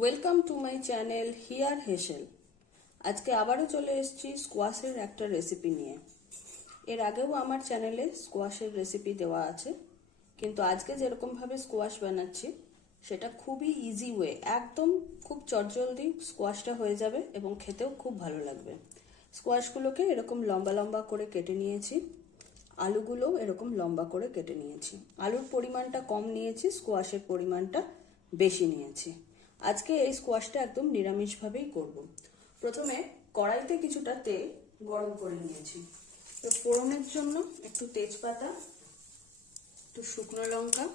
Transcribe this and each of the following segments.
Welcome to my channel here হেসেল আজকে আবারও চলে এসেছি স্কোয়াশের একটা রেসিপি নিয়ে। এর আগেও আমার চ্যানেলে স্কোয়াশের রেসিপি দেওয়া আছে। কিন্তু আজকে যেরকমভাবে স্কোয়াশ বানাচ্ছি, সেটা খুবই ইজি ওয়ে একদম খুব চটজলদি স্কোয়াশটা হয়ে যাবে এবং খেতেও খুব ভালো লাগবে। স্কোয়াশগুলোকে এরকম লম্বা লম্বা করে কেটে নিয়েছি। আলুগুলোও এরকম লম্বা করে কেটে নিয়েছি। আলুর পরিমাণটা কম নিয়েছি স্কোয়াশের পরিমাণটা বেশি নিয়েছি। আজকে এই স্কোয়াশটা একদম নিরামিষভাবেই করব। প্রথমে কড়াইতে কিছুটা তেল গরম করে নিয়েছি। তো ফোড়নের জন্য একটু তেজপাতা, একটু শুকনো লঙ্কা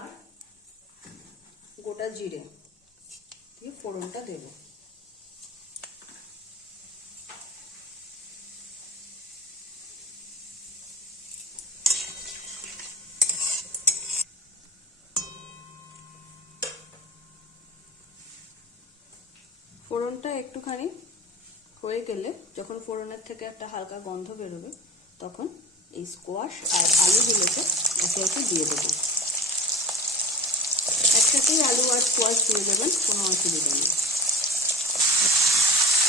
আর গোটা জিরে দিয়ে ফোড়নটা দেবো। ফোড়নটা একটুখানি হয়ে গেলে যখন ফোড়নের থেকে একটা হালকা গন্ধ বেরোবে, তখন এই স্কোয়াশ আর আলুগুলোকে একে একে দিয়ে দেবো। একসাথেই আলু আর স্কোয়াশ দিয়ে দেবেন, কোনো অসুবিধা নেই।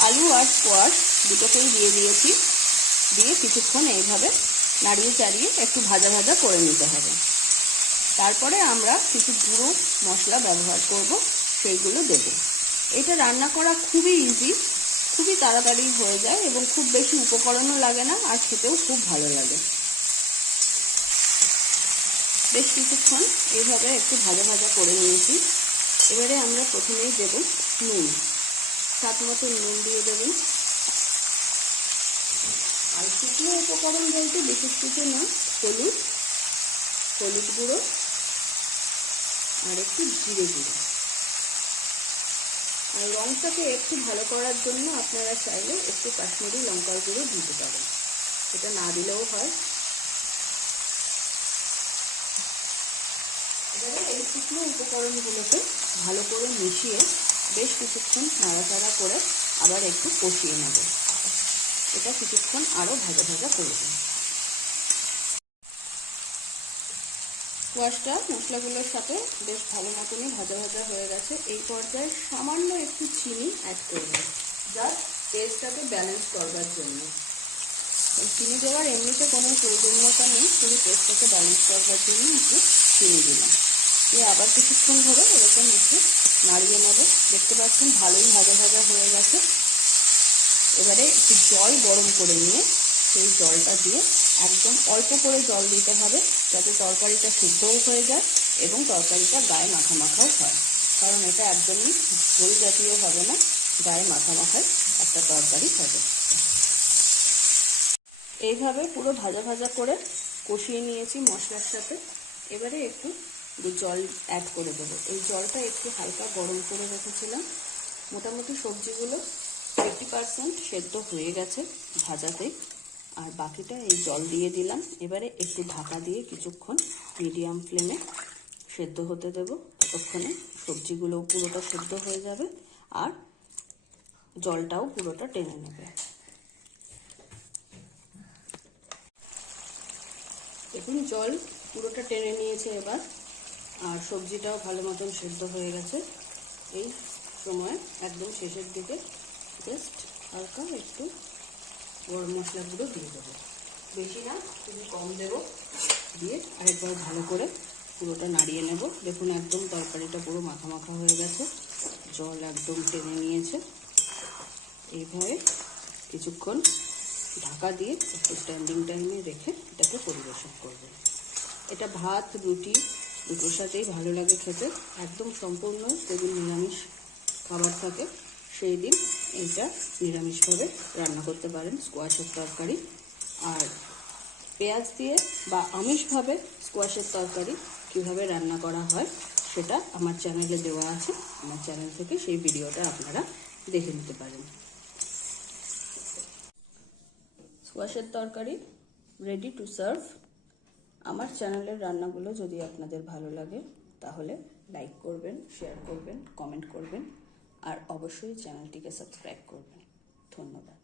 আলু আর স্কোয়াশ দুটোকেই দিয়ে দিয়েছি, দিয়ে কিছুক্ষণ এইভাবে নাড়িয়ে চাড়িয়ে একটু ভাজা ভাজা করে নিতে হবে। তারপরে আমরা কিছু গুঁড়ো মশলা ব্যবহার করব, সেইগুলো দেবো। এটা রান্না করা খুবই ইজি খুবই তাড়াতাড়ি হয়ে যায় এবং খুব বেশি উপকরণও লাগে না আর খেতেও খুব ভালো লাগে। বেশ কিছুক্ষণ এইভাবে একটু ভাজা ভাজা করে নিয়েছি। এবারে আমরা প্রথমেই দেব নুন। সাত মতো নুন দিয়ে দেবেন আর শুকনো উপকরণ বলতে বিশেষ কিছু না, হলুদ হলুদ গুঁড়ো আর একটু জিরে গুঁড়ো। আর রঙটাকে একটু ভালো করার জন্য আপনারা চাইলে একটু কাশ্মীরি লঙ্কার গুঁড়ো দিতে পারেন। সেটা না দিলেও হয়। এবারে এই শুকনো উপকরণগুলোকে ভালো করে মিশিয়ে বেশ কিছুক্ষণ নাড়াচাড়া করে আবার একটু কষিয়ে নেব। এটা কিছুক্ষণ আরও ভাজা ভাজা করে দিন স্কোয়াশটা মশলাগুলোর সাথে বেশ ভালো মতনই ভাজা ভাজা হয়ে গেছে। এই পর্যায়ে সামান্য একটু চিনি অ্যাড করবেন জাস্ট টেস্টটাকে ব্যালেন্স করবার জন্য। চিনি দেওয়ার এমনিতে কোনো প্রয়োজনীয়তা নেই, শুধু টেস্টটাকে ব্যালেন্স করবার জন্য একটু চিনি দিলাম। দিয়ে আবার কিছুক্ষণ ধরে এরকম একটু নাড়িয়ে নেব। দেখতে পাচ্ছেন ভালোই ভাজা ভাজা হয়ে গেছে। এবারে একটু জল গরম করে নিয়ে সেই জলটা দিয়ে একদম অল্প করে জল দিতে হবে যাতে তরকারিটা সিদ্ধও হয়ে যায় এবং তরকারিটা গায়ে মাখা মাখাও হয়। কারণ এটা একদমই ঝোল জাতীয় হবে না, গায়ে মাখা মাখায় একটা তরকারি হবে। এইভাবে পুরো ভাজা ভাজা করে কষিয়ে নিয়েছি মশলার সাথে। এবারে একটু জল অ্যাড করে দেবো। এই জলটা একটু হালকা গরম করে রেখেছিলাম। মোটামুটি সবজিগুলো এইটি পারসেন্ট সেদ্ধ হয়ে গেছে ভাজাতে আর বাকিটা এই জল দিয়ে দিলাম। এবারে একটু ঢাকা দিয়ে কিছুক্ষণ মিডিয়াম ফ্লেমে সেদ্ধ হতে দেব। ততক্ষণে সবজিগুলো পুরোটা সেদ্ধ হয়ে যাবে আর জলটাও পুরোটা টেনে নেবে। দেখুন, জল পুরোটা টেনে নিয়েছে এবার। আর সবজিটাও ভালো মতন সেদ্ধ হয়ে গেছে। এই সময় একদম শেষের দিকে জাস্ট হালকা একটু গরম মশলা গুঁড়ো দিয়ে দেবো। বেশি না খুবই কম দেব। দিয়ে আরেকবার ভালো করে পুরোটা নাড়িয়ে নেব। দেখুন একদম তরকারিটা পুরো মাখা মাখা হয়ে গেছে। জল একদম টেনে নিয়েছে। এইভাবে কিছুক্ষণ ঢাকা দিয়ে একটু স্ট্যান্ডিং টাইমে রেখে এটাকে পরিবেশন করব। এটা ভাত, রুটি দুটোর সাথেই ভালো লাগে খেতে। একদম সম্পূর্ণ যেদিন নিরামিষ খাবার থাকে সেই দিন এইটা নিরামিষভাবে রান্না করতে পারেন স্কোয়াশের তরকারি। আর পেঁয়াজ দিয়ে বা আমিষভাবে স্কোয়াশের তরকারি কীভাবে রান্না করা হয় সেটা আমার চ্যানেলে দেওয়া আছে। আমার চ্যানেল থেকে সেই ভিডিওটা আপনারা দেখে নিতে পারেন। স্কোয়াশের তরকারি রেডি টু সার্ভ আমার চ্যানেলের রান্নাগুলো যদি আপনাদের ভালো লাগে, তাহলে লাইক করবেন শেয়ার করবেন কমেন্ট করবেন। আর অবশ্যই চ্যানেলটিকে সাবস্ক্রাইব করবেন। ধন্যবাদ।